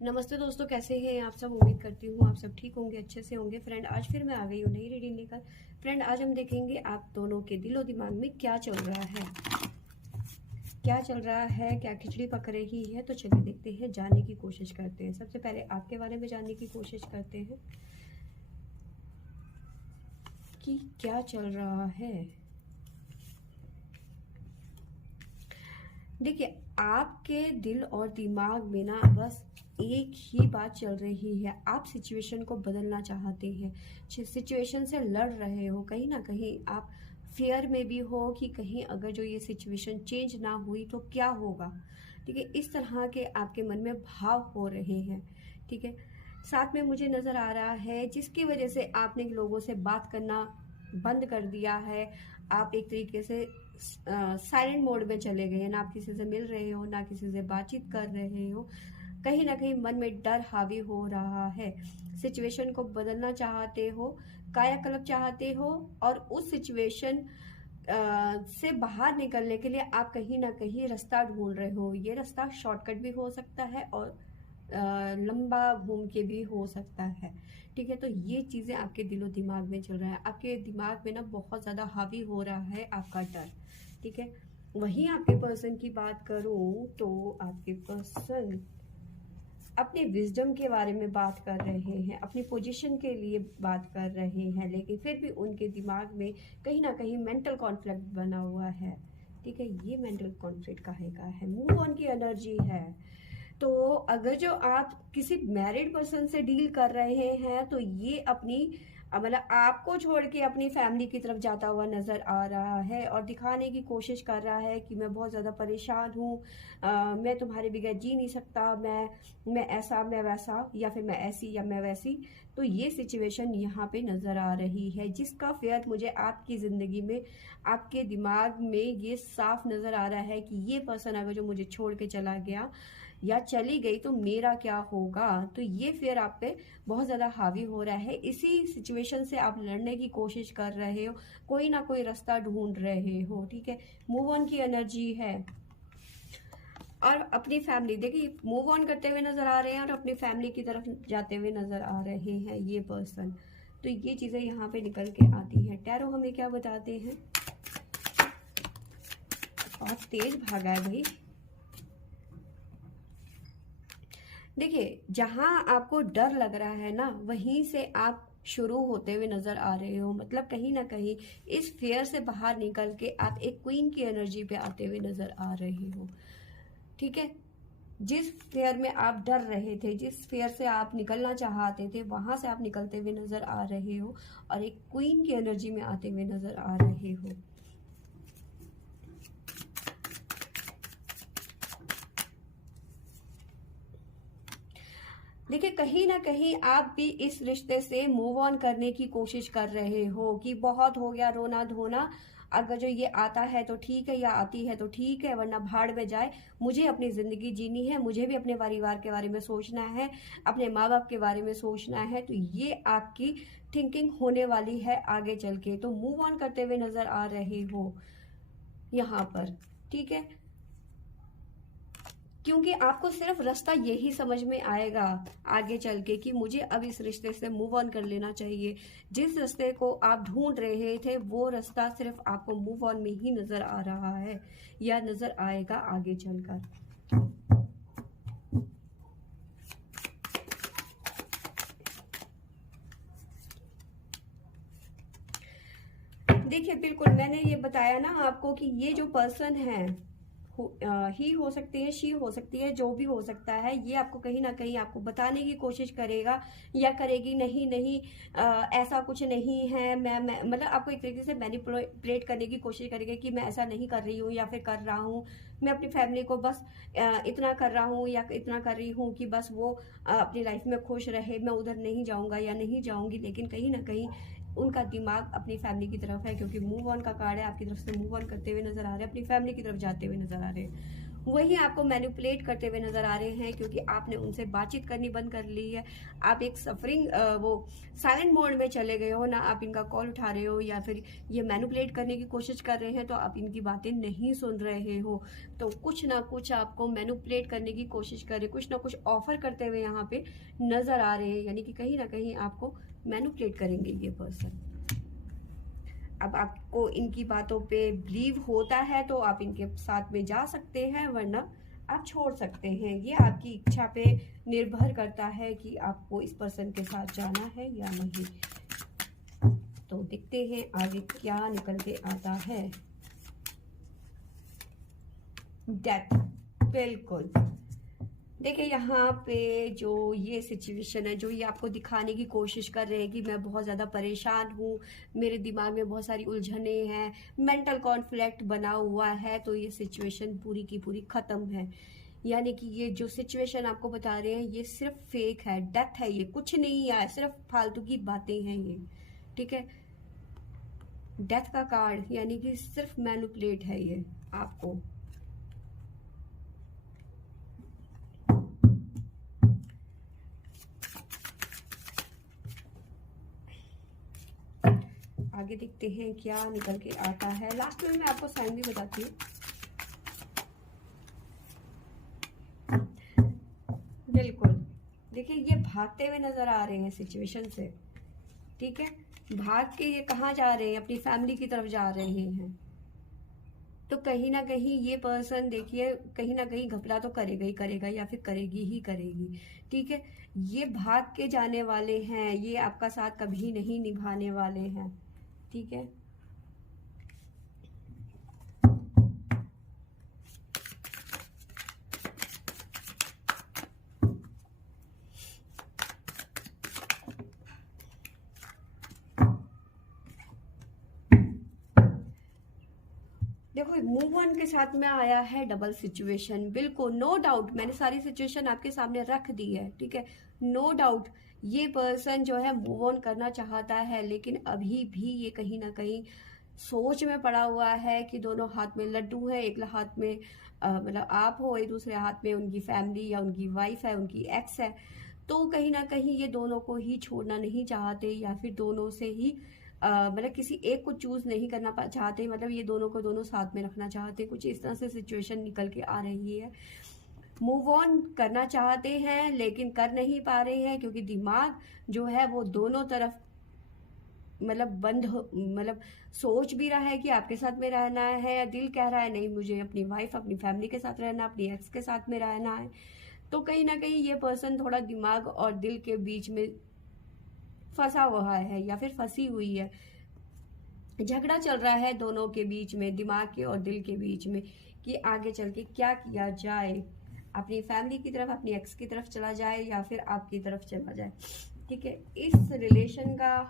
नमस्ते दोस्तों, कैसे हैं आप सब। उम्मीद करती हूँ आप सब ठीक होंगे, अच्छे से होंगे। फ्रेंड, आज फिर मैं आ गई हूँ नई रीडिंग लेकर। फ्रेंड, आज हम देखेंगे आप दोनों के दिलो दिमाग में क्या चल रहा है, क्या चल रहा है, क्या खिचड़ी पक रही है। तो चलिए देखते हैं, जानने की कोशिश करते हैं। सबसे पहले आपके बारे में जानने की कोशिश करते हैं कि क्या चल रहा है। देखिए, आपके दिल और दिमाग में ना बस एक ही बात चल रही है। आप सिचुएशन को बदलना चाहते हैं, सिचुएशन से लड़ रहे हो। कहीं ना कहीं आप फियर में भी हो कि कहीं अगर जो ये सिचुएशन चेंज ना हुई तो क्या होगा। ठीक है, इस तरह के आपके मन में भाव हो रहे हैं। ठीक है, साथ में मुझे नज़र आ रहा है जिसकी वजह से आपने लोगों से बात करना बंद कर दिया है। आप एक तरीके से साइलेंट मोड में चले गए हैं, ना आप किसी से मिल रहे हो, ना किसी से बातचीत कर रहे हो। कहीं ना कहीं मन में डर हावी हो रहा है। सिचुएशन को बदलना चाहते हो, कायाकल्प चाहते हो, और उस सिचुएशन से बाहर निकलने के लिए आप कहीं ना कहीं रास्ता ढूंढ रहे हो। ये रास्ता शॉर्टकट भी हो सकता है और लंबा घूम के भी हो सकता है। ठीक है, तो ये चीज़ें आपके दिलो दिमाग में चल रहा है। आपके दिमाग में ना बहुत ज़्यादा हावी हो रहा है आपका डर। ठीक है, वहीं आपके पर्सन की बात करूं तो आपके पर्सन अपने विजडम के बारे में बात कर रहे हैं, अपनी पोजीशन के लिए बात कर रहे हैं, लेकिन फिर भी उनके दिमाग में कहीं ना कहीं मेंटल कॉन्फ्लिक्ट बना हुआ है। ठीक है, ये मेंटल कॉन्फ्लिक्ट काहे का है, मूव ऑन की एनर्जी है। तो अगर जो आप किसी मैरिड पर्सन से डील कर रहे हैं तो ये अपनी मतलब आपको छोड़ के अपनी फैमिली की तरफ जाता हुआ नजर आ रहा है और दिखाने की कोशिश कर रहा है कि मैं बहुत ज़्यादा परेशान हूँ, मैं तुम्हारे बगैर जी नहीं सकता, मैं ऐसा, मैं वैसा, या फिर मैं ऐसी या मैं वैसी। तो ये सिचुएशन यहाँ पे नज़र आ रही है जिसका फेयर मुझे आपकी ज़िंदगी में, आपके दिमाग में ये साफ नज़र आ रहा है कि ये पर्सन अगर जो मुझे छोड़ के चला गया या चली गई तो मेरा क्या होगा। तो ये फियर आप पे बहुत ज़्यादा हावी हो रहा है। इसी सिचुएशन से आप लड़ने की कोशिश कर रहे हो, कोई ना कोई रास्ता ढूंढ रहे हो। ठीक है, मूव ऑन की एनर्जी है। और अपनी फैमिली, देखिए, मूव ऑन करते हुए नजर आ रहे हैं और अपनी फैमिली की तरफ जाते हुए नजर आ रहे हैं ये पर्सन। तो ये चीज़ें यहाँ पे निकल के आती हैं। टैरो हमें क्या बताते हैं, बहुत तेज भागा है भाई। देखिए, जहां आपको डर लग रहा है ना, वहीं से आप शुरू होते हुए नजर आ रहे हो। मतलब कहीं ना कहीं इस फेयर से बाहर निकल के आप एक क्वीन की एनर्जी पे आते हुए नजर आ रहे हो। ठीक है, जिस फेयर में आप डर रहे थे, जिस फेयर से आप निकलना चाहते थे, वहां से आप निकलते हुए नजर आ रहे हो और एक क्वीन की एनर्जी में आते हुए नजर आ रहे हो। देखिए, कहीं ना कहीं आप भी इस रिश्ते से मूव ऑन करने की कोशिश कर रहे हो कि बहुत हो गया रोना धोना। अगर जो ये आता है तो ठीक है, या आती है तो ठीक है, वरना भाड़ में जाए। मुझे अपनी जिंदगी जीनी है, मुझे भी अपने परिवार के बारे में सोचना है, अपने माँ बाप के बारे में सोचना है। तो ये आपकी थिंकिंग होने वाली है आगे चल के। तो मूव ऑन करते हुए नजर आ रहे हो यहाँ पर। ठीक है, क्योंकि आपको सिर्फ रास्ता यही समझ में आएगा आगे चल के कि मुझे अब इस रिश्ते से मूव ऑन कर लेना चाहिए। जिस रास्ते को आप ढूंढ रहे थे वो रास्ता सिर्फ आपको मूव ऑन में ही नजर आ रहा है या नजर आएगा आगे चलकर। देखिए, बिल्कुल मैंने ये बताया ना आपको कि ये जो पर्सन है, ही हो सकती है, शी हो सकती है, जो भी हो सकता है, ये आपको कहीं ना कहीं आपको बताने की कोशिश करेगा या करेगी, नहीं नहीं, ऐसा कुछ नहीं है। मैं मतलब आपको एक तरीके से मैनिपुलेट करने की कोशिश करेगी कि मैं ऐसा नहीं कर रही हूँ या फिर कर रहा हूँ, मैं अपनी फैमिली को बस इतना कर रहा हूँ या इतना कर रही हूँ कि बस वो अपनी लाइफ में खुश रहे, मैं उधर नहीं जाऊँगा या नहीं जाऊँगी। लेकिन कहीं ना कहीं उनका दिमाग अपनी फैमिली की तरफ है, क्योंकि मूव ऑन का कार्ड है, आपकी तरफ से मूव ऑन करते हुए नजर आ रहे हैं, अपनी फैमिली की तरफ जाते हुए नजर आ रहे हैं। वही आपको मैनिपुलेट करते हुए नजर आ रहे हैं, क्योंकि आपने उनसे बातचीत करनी बंद कर ली है। आप एक सफरिंग वो साइलेंट मोड में चले गए हो, ना आप इनका कॉल उठा रहे हो, या फिर ये मैनिपुलेट करने की कोशिश कर रहे हैं तो आप इनकी बातें नहीं सुन रहे हो। तो कुछ ना कुछ आपको मैनिपुलेट करने की कोशिश कर रहे, कुछ ना कुछ ऑफर करते हुए यहाँ पे नजर आ रहे हैं, यानी कि कहीं ना कहीं आपको मैनिपुलेट करेंगे ये पर्सन। अब आपको इनकी बातों पे बिलीव होता है तो आप इनके साथ में जा सकते हैं, वरना आप छोड़ सकते हैं। ये आपकी इच्छा पे निर्भर करता है कि आपको इस पर्सन के साथ जाना है या नहीं। तो देखते हैं आगे क्या निकल के आता है। डेथ, बिल्कुल। देखिए यहाँ पे जो ये सिचुएशन है, जो ये आपको दिखाने की कोशिश कर रहे हैं कि मैं बहुत ज़्यादा परेशान हूँ, मेरे दिमाग में बहुत सारी उलझने हैं, मेंटल कॉन्फ्लिक्ट बना हुआ है, तो ये सिचुएशन पूरी की पूरी ख़त्म है। यानी कि ये जो सिचुएशन आपको बता रहे हैं ये सिर्फ फेक है, डेथ है, ये कुछ नहीं है, सिर्फ फालतू की बातें हैं ये, ठीक है। डेथ का कार्ड यानी कि सिर्फ मैनिपुलेट है ये आपको। आगे देखते हैं क्या निकल के आता है। लास्ट में मैं आपको साइन भी बताती हूँ। बिल्कुल, देखिए ये भागते हुए नजर आ रहे हैं सिचुएशन से, ठीक है। भाग के ये कहाँ जा रहे हैं? अपनी फैमिली की तरफ जा रहे हैं। तो कहीं ना कहीं ये पर्सन देखिए कहीं ना कहीं घपला तो करेगा ही करेगा, या फिर करेगी ही करेगी, ठीक है। ये भाग के जाने वाले हैं, ये आपका साथ कभी नहीं निभाने वाले हैं, ठीक है। देखो मूव ऑन के साथ में आया है डबल सिचुएशन, बिल्कुल नो डाउट मैंने सारी सिचुएशन आपके सामने रख दी है, ठीक है। नो डाउट ये पर्सन जो है मूव ऑन करना चाहता है, लेकिन अभी भी ये कहीं ना कहीं सोच में पड़ा हुआ है कि दोनों हाथ में लड्डू है, एक हाथ में मतलब आप हो, एक दूसरे हाथ में उनकी फैमिली या उनकी वाइफ है, उनकी एक्स है। तो कहीं ना कहीं ये दोनों को ही छोड़ना नहीं चाहते, या फिर दोनों से ही मतलब किसी एक को चूज नहीं करना चाहते, मतलब ये दोनों को दोनों साथ में रखना चाहते, कुछ इस तरह से सिचुएशन निकल के आ रही है। मूव ऑन करना चाहते हैं लेकिन कर नहीं पा रहे हैं, क्योंकि दिमाग जो है वो दोनों तरफ मतलब बंद मतलब सोच भी रहा है कि आपके साथ में रहना है, दिल कह रहा है नहीं मुझे अपनी वाइफ अपनी फैमिली के साथ रहना, अपनी एक्स के साथ में रहना है। तो कहीं ना कहीं ये पर्सन थोड़ा दिमाग और दिल के बीच में फंसा हुआ है, या फिर फंसी हुई है। झगड़ा चल रहा है दोनों के बीच में, दिमाग के और दिल के बीच में, कि आगे चल के क्या किया जाए, अपनी फैमिली की तरफ अपनी एक्स की तरफ चला जाए या फिर आपकी तरफ चला जाए, ठीक है। इस रिलेशन का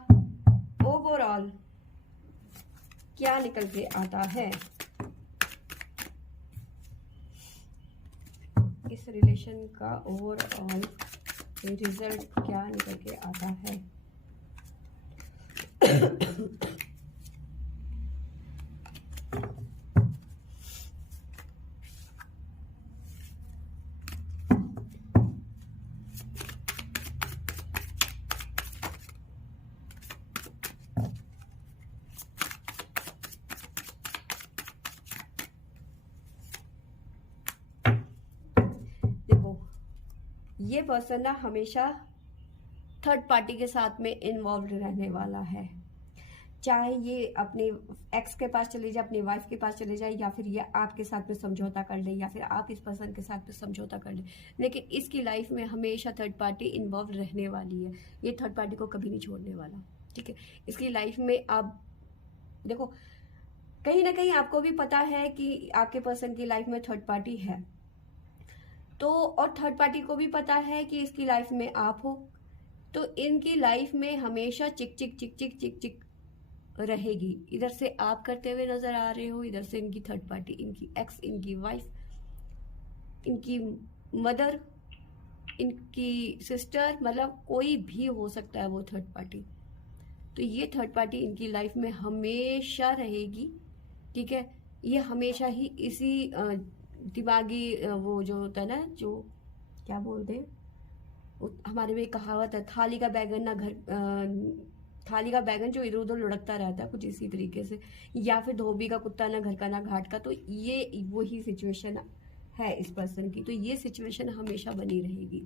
ओवरऑल क्या निकल के आता है, इस रिलेशन का ओवरऑल रिजल्ट क्या निकल के आता है। ये पर्सन ना हमेशा थर्ड पार्टी के साथ में इन्वॉल्व रहने वाला है, चाहे ये अपने एक्स के पास चले जाए, अपनी वाइफ के पास चले जाए, या फिर ये आपके साथ में समझौता कर ले, या फिर आप इस पर्सन के साथ में समझौता कर ले, लेकिन इसकी लाइफ में हमेशा थर्ड पार्टी इन्वॉल्व रहने वाली है। ये थर्ड पार्टी को कभी नहीं छोड़ने वाला, ठीक है। इसकी लाइफ में आप देखो कहीं ना कहीं आपको भी पता है कि आपके पर्सन की लाइफ में थर्ड पार्टी है, तो और थर्ड पार्टी को भी पता है कि इसकी लाइफ में आप हो, तो इनकी लाइफ में हमेशा चिक चिक चिक चिक चिक चिक रहेगी। इधर से आप करते हुए नजर आ रहे हो, इधर से इनकी थर्ड पार्टी, इनकी एक्स, इनकी वाइफ, इनकी मदर, इनकी सिस्टर, मतलब कोई भी हो सकता है वो थर्ड पार्टी। तो ये थर्ड पार्टी इनकी लाइफ में हमेशा रहेगी, ठीक है। ये हमेशा ही इसी दिमागी वो जो होता है ना, जो क्या बोलते हैं, हमारे में एक कहावत है, थाली का बैगन ना घर थाली का बैगन जो इधर उधर लुढ़कता रहता है, कुछ इसी तरीके से। या फिर धोबी का कुत्ता ना घर का ना घाट का। तो ये वही सिचुएशन है इस पर्सन की। तो ये सिचुएशन हमेशा बनी रहेगी।